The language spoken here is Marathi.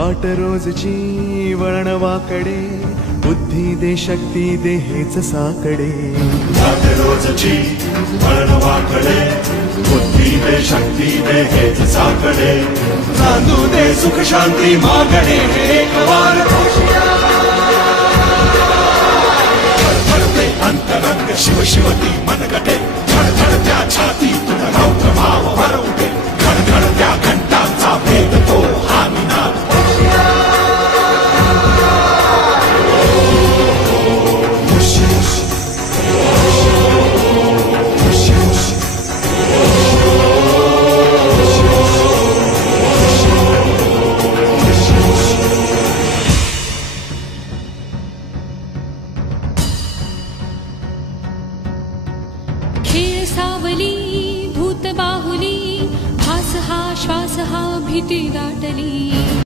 वाट रोजची वळणवाकडे, बुद्धी दे शक्ती दे हेच साकडे. वाट रोजची वळणवाकडे, बुद्धी दे शक्ती दे हेच साकडे. नांदू दे सुख शांती मागणे एक वार धडधडते अंतरंग शिव शिवती मनगटे. धडधडत्या छातीतून रौद्र भाव भरवते. धडधडत्या घंटांचा भेद तो हा निनाद. खेळ सावली भूत बाहुली, भास हा श्वास हा भीती दाटली.